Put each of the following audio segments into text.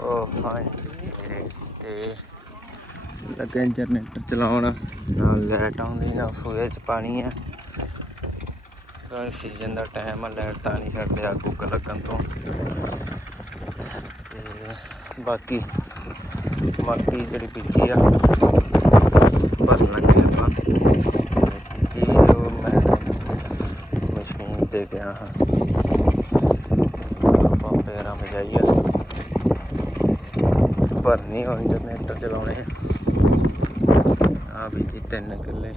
ਉਹ ਹਾਂ ਮੇਰੇ ਤੇ ਲੱਗੇ ਜਨਰੇਟਰ ਚਲਾਉਣ। ਨਾਲ ਲਾਈਟ ਆਉਂਦੀ ਨਾ ਸੂਏ ਚ ਪਾਣੀ ਆ। ਤਾਂ ਸੀਜ਼ਨ ਦਾ ਟਾਈਮ ਆ ਲਾਈਟ ਤਾਂ ਨਹੀਂ ਛੱਡਦੇ ਆ ਕੁੱਕ ਲੱਗਣ ਤੋਂ। ਤੇ ਬਾਕੀ ਬਾਕੀ ਜਿਹੜੀ ਬੀਜੀ ਆ ਭਰ ਲੱਗੇ ਆਪਾਂ ਬੀਜੀ ਜੋ ਮੈਂ ਮਸ਼ੀਨ ਤੇ ਗਿਆ ਹਾਂ ਪਾਪੇ ਰਾਮ ਜਾਈਆ ਭਰਨੀ ਹੁਣ ਜਨਰੇਟਰ ਚਲਾਉਣੇ ਆ ਵੀ ਜੀ ਤਿੰਨ ਕਿੱਲੇ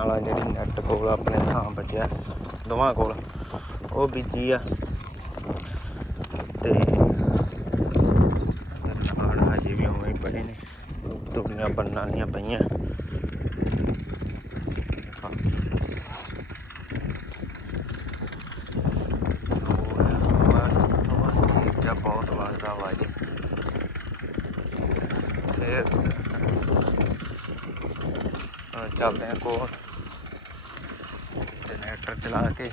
ਪੰਜ ਪੰਜ ਜਿਹੜੀ ਨੈਟ ਕੋਲ ਆਪਣੇ ਥਾਂ ਬਚਿਆ, ਦੋਵਾਂ ਕੋਲ, ਉਹ ਬੀਜੀ ਆ। ਤੇ ਨਾਲ ਹਜੇ ਵੀ ਉਵੇਂ ਪਏ ਨੇ ਤੁਰੀਆਂ ਬੰਨਾਂ ਪਈਆਂ। ਠੀਕ ਆ ਬਹੁਤ ਵਾਜਦਾ ਆਵਾਜ਼ ਫੇਰ ਚੱਲਦੇ ਆ ਕੋਲ। ਜਨਰੇਟਰ ਚਲਾ ਕੇ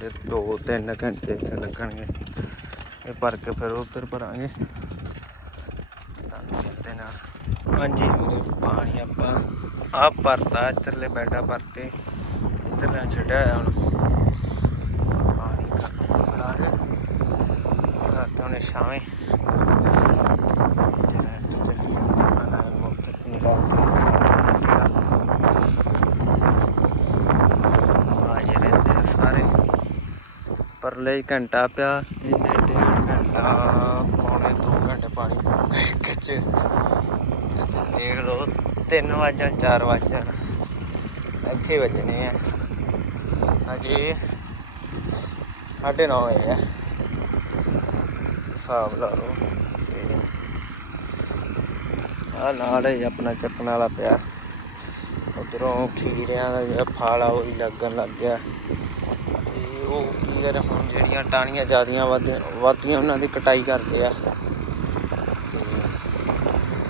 ਤੇ 2-3 ਘੰਟੇ ਇੱਥੇ ਲੱਗਣਗੇ। ਇਹ ਭਰ ਕੇ ਫਿਰ ਉੱਧਰ ਭਰਾਂਗੇ। ਤੁਹਾਨੂੰ ਨਾਲ। ਹਾਂਜੀ ਮੇਰੇ ਪਾਣੀ ਆਪਾਂ ਆ ਭਰਤਾ, ਇੱਧਰਲੇ ਬੈਡਾ ਭਰਤੇ, ਇੱਧਰਲੇ ਛੱਡਿਆ ਹੋਇਆ ਹੁਣ। ਪਾਣੀ ਬੜਾ ਕੇ ਭਰ ਉਹਨੇ ਛਾਵੇਂ ਜਨਰੇਟਰ ਚੱਲੀ ਜਾਂਦਾ ਨਾਲ ਮੁਕਤ ਨਿਕਾਲ ਕੇ ਆਜੇ ਰਹਿੰਦੇ ਆ ਸਾਰੇ ਪਰਲੇ ਹੀ ਘੰਟਾ ਪਿਆ। ਇਹਨੇ ਡੇਢ ਘੰਟਾ ਪੌਣੇ 2 ਘੰਟੇ ਪਾਣੀ ਖਿੱਚ ਇੱਥੇ ਦੇਖ ਲਓ 3 ਵਜਣ 4 ਵਜਣ। ਇੱਥੇ ਵੱਜਣੇ ਆ। ਅਜੇ ਸਾਢੇ ਨੌ ਹੋਏ ਆ। ਹਿਸਾਬ ਲਾ ਲਓ। ਤੇ ਆ ਨਾਲ ਹੀ ਆਪਣਾ ਚੱਕਣ ਵਾਲਾ ਪਿਆ। ਉਧਰੋਂ ਖੀਰਿਆਂ ਦਾ ਜਿਹੜਾ ਫਲ ਆ ਉਹ ਵੀ ਲੱਗਣ ਲੱਗ ਗਿਆ। ਤੇ ਉਹ ਕੀ ਹੁਣ ਜਿਹੜੀਆਂ ਟਾਣੀਆਂ ਜਿਆਦੀਆਂ ਵੱਧਦੀਆਂ, ਉਹਨਾਂ ਦੀ ਕਟਾਈ ਕਰਦੇ ਆ।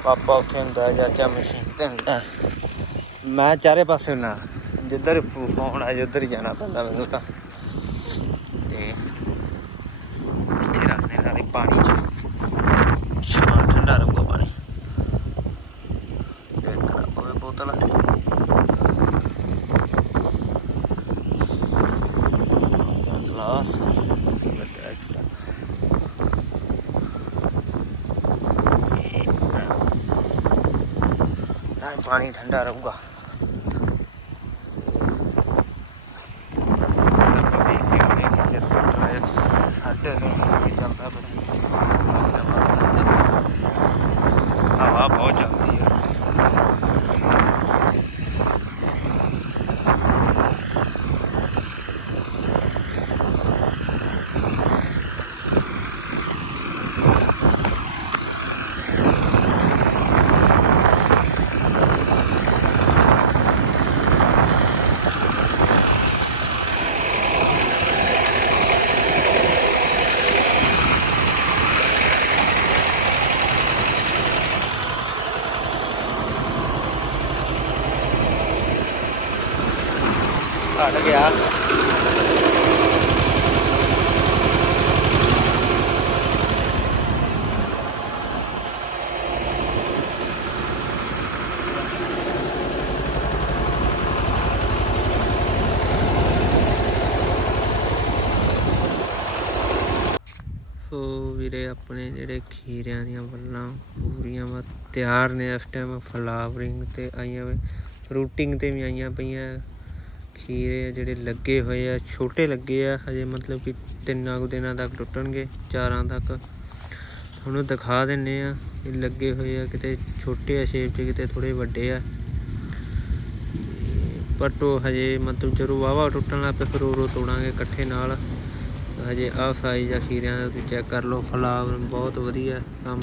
ਪਾਪਾ ਉੱਥੇ ਹੁੰਦਾ, ਚਾਚਾ ਮਸ਼ੀਨ ਤੇ ਹੁੰਦਾ। ਮੈਂ ਚਾਰੇ ਪਾਸੇ ਨਾ ਜਿੱਧਰ ਫੋਨ ਆ ਉਧਰ ਹੀ ਜਾਣਾ ਪੈਂਦਾ ਮੈਨੂੰ ਤਾਂ ਇੱਥੇ ਰੱਖਦੇ ਨਾਲੇ ਪਾਣੀ ਚ ਸ਼ਾਮ ਠੰਡਾ ਰਹੂਗਾ ਪਾਣੀ ਇੱਕ ਉਹ ਬੋਤਲ ਗਲਾਸ ਨਾ ਪਾਣੀ ਠੰਡਾ ਰਹੂਗਾ ਆਪਾਂ ਵੇਖਦੇ ਹਾਂ ਕਿ ਜਨਰੇਟਰ ਸਾਡੇ ਹਟ ਗਿਆ। ਸੋ ਵੀਰੇ, ਆਪਣੇ ਜਿਹੜੇ ਖੀਰਿਆਂ ਦੀਆਂ ਵੱਲਾਂ ਪੂਰੀਆਂ ਵਾ, ਤਿਆਰ ਨੇ ਇਸ ਟਾਈਮ ਫਲਾਵਰਿੰਗ ਤੇ ਆਈਆਂ ਵੇ, ਰੂਟਿੰਗ ਤੇ ਵੀ ਆਈਆਂ ਪਈਆਂ। ਖੀਰੇ ਜਿਹੜੇ ਲੱਗੇ ਹੋਏ ਆ, ਛੋਟੇ ਲੱਗੇ ਆ, ਹਜੇ ਮਤਲਬ ਕਿ ਤਿੰਨਾਂ ਕੁ ਦਿਨਾਂ ਤੱਕ ਟੁੱਟਣਗੇ, ਚਾਰਾਂ ਤੱਕ। ਤੁਹਾਨੂੰ ਦਿਖਾ ਦਿੰਨੇ ਆ, ਇਹ ਲੱਗੇ ਹੋਏ ਆ ਕਿਤੇ ਛੋਟੇ ਆ ਸ਼ੇਪ 'ਚ, ਕਿਤੇ ਥੋੜੇ ਵੱਡੇ ਆ। ਬਟ ਉਹ ਹਜੇ ਮਤਲਬ ਜਦੋਂ ਵਾਵਾ ਟੁੱਟਣ ਲੱਗ ਪਏ, ਫਿਰ ਉਰੋਂ ਤੋੜਾਂਗੇ ਇਕੱਠੇ ਨਾਲ। ਹਜੇ ਆਹ ਸਾਈਜ਼ ਆ ਖੀਰਿਆਂ ਦਾ, ਤੁਸੀਂ ਚੈੱਕ ਕਰ ਲਓ। ਫਲਾਵਰ ਬਹੁਤ ਵਧੀਆ, ਕੰਮ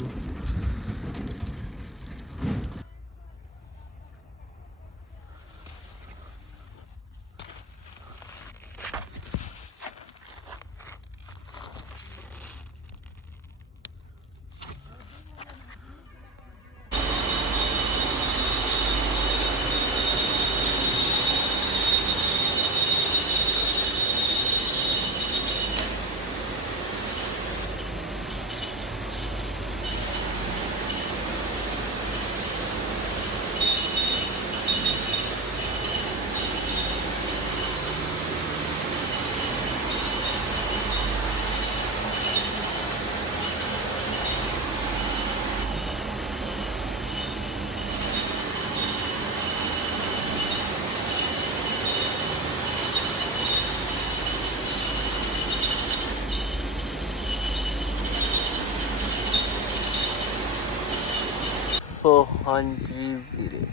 ਸੋ ਹਾਂਜੀ ਵੀਰੇ,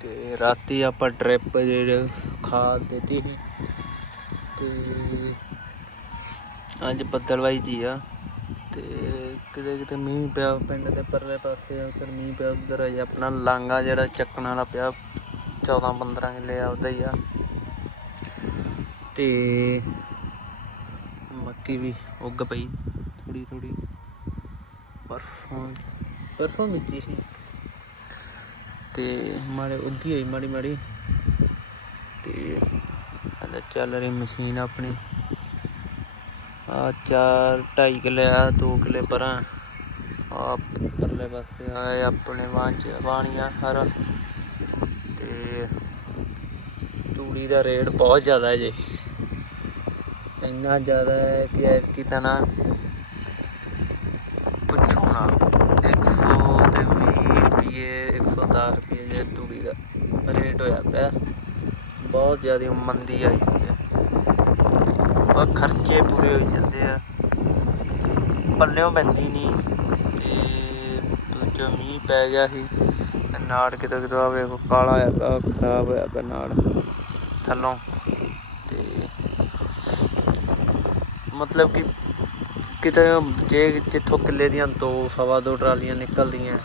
ਤੇ ਰਾਤੀ ਆਪਾਂ ਟ੍ਰਿਪ ਜਿਹੜੇ ਖਾ ਦਿੱਤੀ ਸੀ ਤੇ ਅੱਜ ਬੱਦਲਵਾਈ ਜੀ ਆ, ਤੇ ਕਿਤੇ ਕਿਤੇ ਮੀਂਹ ਪਿਆ ਪਿੰਡ ਦੇ ਪਰਲੇ ਪਾਸੇ, ਉਧਰ ਮੀਂਹ ਪਿਆ, ਉਧਰ ਅਜੇ ਆਪਣਾ ਲਾਂਗਾ ਜਿਹੜਾ ਚੱਕਣ ਵਾਲਾ ਪਿਆ 14 15 ਕਿੱਲੇ ਆ ਉਹਦਾ ਹੀ ਆ। ਤੇ ਮੱਕੀ ਵੀ ਉੱਗ ਪਈ ਥੋੜੀ ਥੋੜੀ ਪਰਸੋਂ ਪਰਸੋਂ ਮਿੱਟੀ ਸੀ। ਤੇ ਮਾੜੇ ਉੱਗੀ ਹੋਈ, ਮਾੜੀ ਮਾੜੀ। ਤੇ ਹਲੇ ਚੱਲ ਰਹੀ ਮਸ਼ੀਨ ਆਪਣੀ। ਆ ਚਾਰ, ਢਾਈ ਕਿੱਲੇ, ਆ ਦੋ ਕਿੱਲੇ ਪਰਾਂ। ਆ ਪਰਲੇ ਪਾਸੇ ਆਏ ਆਪਣੇ ਵਾਂਚ ਵਾਣੀਆਂ, ਹਰ। ਤੇ ਤੂੜੀ ਦਾ ਰੇਟ ਬਹੁਤ ਜ਼ਿਆਦਾ ਹੈ ਜੀ। ਇੰਨਾ ਜ਼ਿਆਦਾ ਹੈ ਕਿ ਐਤਕੀ ਤਾਂ ਨਾ ਪੁੱਛੋ ਨਾ 100 ਤੇ 20 ਰੁਪਏ 110 ਰੁਪਏ ਜੇ ਤੂੜੀ ਦਾ ਰੇਟ ਹੋਇਆ ਪਿਆ। ਬਹੁਤ ਜ਼ਿਆਦਾ ਮੰਦੀ ਆਈ ਪਈ ਹੈ। ਪਰ ਖਰਚੇ ਪੂਰੇ ਹੋ ਜਾਂਦੇ ਆ। ਪੱਲਿਓਂ ਪੈਂਦੀ ਨਹੀਂ ਤੇ ਦੂਜਾ ਮੀਂਹ ਪੈ ਗਿਆ ਸੀ ਨਾੜ ਕਿਤੋਂ ਕਿਤੋਂ ਆ ਵੇਖੋ ਕਾਲਾ ਹੋਇਆ ਪਿਆ, ਖਰਾਬ ਹੋਇਆ ਪਿਆ ਨਾੜ ਥੱਲੋਂ। ਤੇ ਮਤਲਬ ਕਿ ਕਿਤੇ ਜੇ ਜਿੱਥੋਂ ਕਿੱਲੇ ਦੀਆਂ ਦੋ, ਸਵਾ ਦੋ ਟਰਾਲੀਆਂ ਨਿਕਲਦੀਆਂ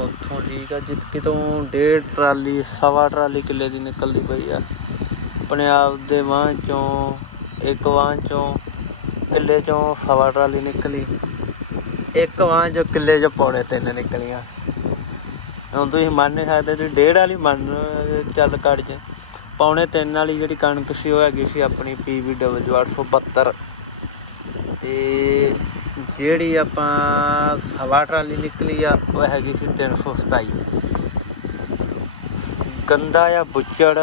ਉੱਥੋਂ ਠੀਕ ਆ, ਜਿੱਤ ਕਿਤੋਂ ਡੇਢ ਟਰਾਲੀ, ਸਵਾ ਟਰਾਲੀ ਕਿੱਲੇ ਦੀ ਨਿਕਲਦੀ ਪਈ ਆ। ਪੰਜਾਬ ਦੇ ਵਾਂ ਚੋਂ, ਇੱਕ ਵਾਂ ਚੋਂ, ਕਿੱਲੇ ਚੋਂ ਸਵਾ ਟਰਾਲੀ ਨਿਕਲੀ। ਇੱਕ ਵਾਂ ਚੋਂ ਕਿੱਲੇ ਚੋਂ ਪੌਣੇ ਤਿੰਨ ਨਿਕਲੀਆਂ। ਹੁਣ ਤੁਸੀਂ ਮੰਨ ਨਹੀਂ ਸਕਦੇ ਤੁਸੀਂ, ਡੇਢ ਵਾਲੀ ਮੰਨ ਚੱਲ ਕੱਢ ਜੇ। ਪੌਣੇ ਤਿੰਨ ਵਾਲੀ ਜਿਹੜੀ ਕਣਕ ਸੀ, ਉਹ ਹੈਗੀ ਸੀ ਆਪਣੀ PVW 872 ਤੇ ਜਿਹੜੀ ਆਪਾਂ ਸਵਾ ਟਰਾਲੀ ਨਿਕਲੀ ਆ, ਉਹ ਹੈਗੀ ਸੀ 327 ਗੰਦਾ ਆ ਬੁੱਚੜ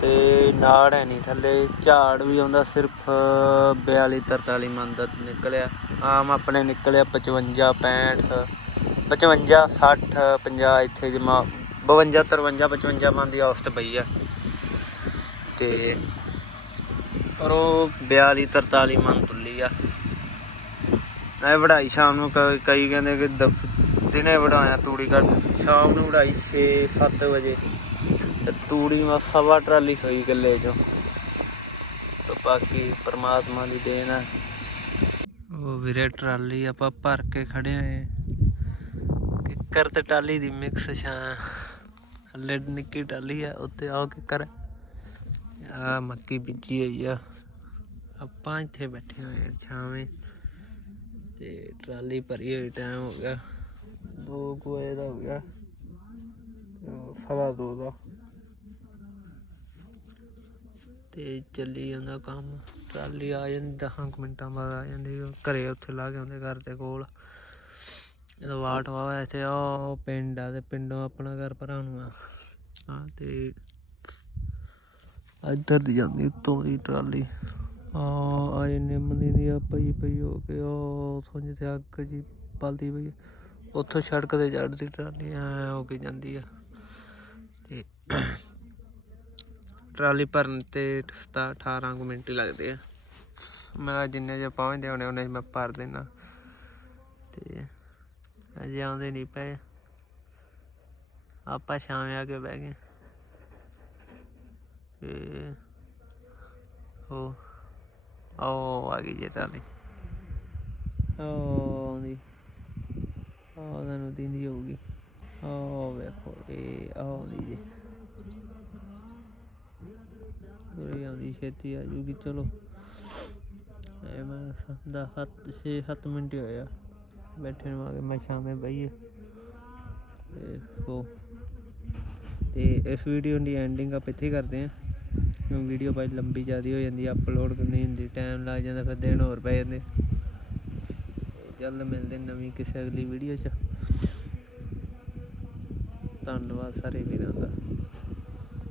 ਤੇ ਨਾੜ ਹੈ ਨਹੀਂ ਥੱਲੇ, ਝਾੜ ਵੀ ਆਉਂਦਾ, ਸਿਰਫ 42 43 ਮਨ ਦਾ ਨਿਕਲਿਆ। ਆਮ ਆਪਣੇ ਨਿਕਲਿਆ 55 65 55 60 50 ਇੱਥੇ ਜਮਾ 52 53 55 ਮਨ ਦੀ ਔਸਤ ਪਈ ਆ। ਤੇ ਪਰ ਉਹ 42 43 ਮਨ ਤੁੱਲੀ ਆ। ਨਾ ਵਢਾਈ ਸ਼ਾਮ ਨੂੰ ਕ- ਕਈ ਕਹਿੰਦੇ ਕਿ ਦ- ਦਿਨੇ ਵਢਾਇਆ ਤੂੜੀ ਕੱਢ। ਸ਼ਾਮ ਨੂੰ ਵਢਾਈ 6 7 ਵਜੇ। ਤੇ ਤੂੜੀ ਮਾ ਸਵਾ ਟਰਾਲੀ ਹੋਈ ਗੱਲੇ ਚੋਂ। ਤੇ ਬਾਕੀ ਪਰਮਾਤਮਾ ਦੀ ਦੇਣ ਹੈ। ਉਹ ਵੀਰੇ ਟਰਾਲੀ ਆਪਾਂ ਭਰ ਕੇ ਖੜੇ ਹੋਏ ਕਿੱਕਰ ਤੇ ਟਾਲੀ ਦੀ ਮਿਕਸ ਛਾਂ। ਹੱਲੇ ਨਿੱਕੀ ਟਾਲੀ ਆ, ਉੱਤੇ ਆਓ ਕਿੱਕਰ ਆ ਮੱਕੀ ਬੀਜੀ ਹੋਈ ਆ। ਆਪਾਂ ਇੱਥੇ ਬੈਠੇ ਹੋਏ ਆ ਛਾਵੇਂ। ਤੇ ਟਰਾਲੀ ਭਰੀ ਹੋਈ ਟਾਈਮ ਹੋ ਗਿਆ। ਦੋ ਕੁ ਦਾ ਹੋ ਗਿਆ। ਅਹ ਸਵਾ ਦੋ ਦਾ। ਤੇ ਚੱਲੀ ਜਾਂਦਾ ਕੰਮ। ਟਰਾਲੀ ਆ ਜਾਂਦੀ 10 ਮਿੰਟਾਂ ਬਾਅਦ ਆ ਜਾਂਦੀ। ਉਹ ਘਰੇ ਉੱਥੇ ਲਾ ਕੇ ਆਉਂਦੇ ਘਰ ਦੇ ਕੋਲ। ਵਾਟ ਵਾਵਾ ਇੱਥੇ, ਉਹ ਪਿੰਡ ਆ ਤੇ ਪਿੰਡੋਂ ਆਪਣਾ ਘਰ ਭਰਾ ਨੂੰ ਆ। ਹਾਂ, ਤੇ ਇੱਧਰ ਦੀ ਜਾਂਦੀ, ਉੱਤੋਂ ਦੀ ਟਰਾਲੀ। ਆ ਆਏ ਨਿੰਮ ਦੀ ਦੀ ਆ ਪਈ ਪਈ ਹੋ ਕੇ ਉਹ ਉਥੋਂ ਜਿੱਥੇ ਅੱਗ ਜੀ ਬਲਦੀ ਪਈ ਆ, ਉੱਥੋਂ ਸੜਕ ਤੇ ਚੜ੍ਹਦੀ ਟਰਾਲੀ ਐ ਹੋ ਕੇ ਜਾਂਦੀ ਆ। ਤੇ ਟਰਾਲੀ ਭਰਨ ਤੇ ਸਤਾ 18 ਕੁ ਮਿੰਟ ਹੀ ਲੱਗਦੇ ਆ। ਮੈਂ ਜਿੰਨੇ ਜੇ ਪਹੁੰਚਦੇ ਹੋਣੇ ਉਹਨੇ ਮੈਂ ਭਰ ਦੇਣਾ ਤੇ ਅਜੇ ਆਉਂਦੇ ਨਹੀਂ ਪਏ। ਆਪਾਂ ਸ਼ਾਮੇ ਆ ਕੇ ਬਹਿ ਗਏ। ਤੇ ਉਹ ਉਹ ਆ ਗਈ ਜੇ ਟਰਾਲੀ ਉਹ ਆਉਂਦੀ ਉਹ ਤੁਹਾਨੂੰ ਦਿੰਦੀ ਹੋਊਗੀ। ਉਹ ਵੇਖੋ, ਇਹ ਆਉਂਦੀ ਜੇ। ਤੁਰੇ ਆਉਂਦੀ, ਛੇਤੀ ਆ ਜੂਗੀ, ਚਲੋ। ਐ ਮੈਂ ਦਾ ਹੱਥ 6 7 ਮਿੰਟ ਹੀ ਹੋਏ ਆ। ਬੈਠੇ ਨੂੰ ਆ ਕੇ ਮੈਂ ਸ਼ਾਮੇ ਬਈਏ। ਤੇ ਸੋ। ਤੇ ਇਸ ਵੀਡੀਓ ਦੀ ਐਂਡਿੰਗ ਆਪ ਇੱਥੇ ਕਰਦੇ ਆਂ ਕਿਉਂ ਵੀਡੀਓ ਬਾਈ ਲੰਬੀ ਜ਼ਿਆਦੀ ਹੋ ਜਾਂਦੀ ਅਪਲੋਡ ਕਰਨੀ ਹੁੰਦੀ ਟਾਈਮ ਲੱਗ ਜਾਂਦਾ, ਫਿਰ ਦਿਨ ਹੋਰ ਪੈ ਜਾਂਦੇ। ਚੱਲ ਮਿਲਦੇ ਨਵੀਂ ਕਿਸੇ ਅਗਲੀ ਵੀਡੀਓ 'ਚ। ਧੰਨਵਾਦ ਸਾਰੇ ਵੀਰਾਂ ਦਾ।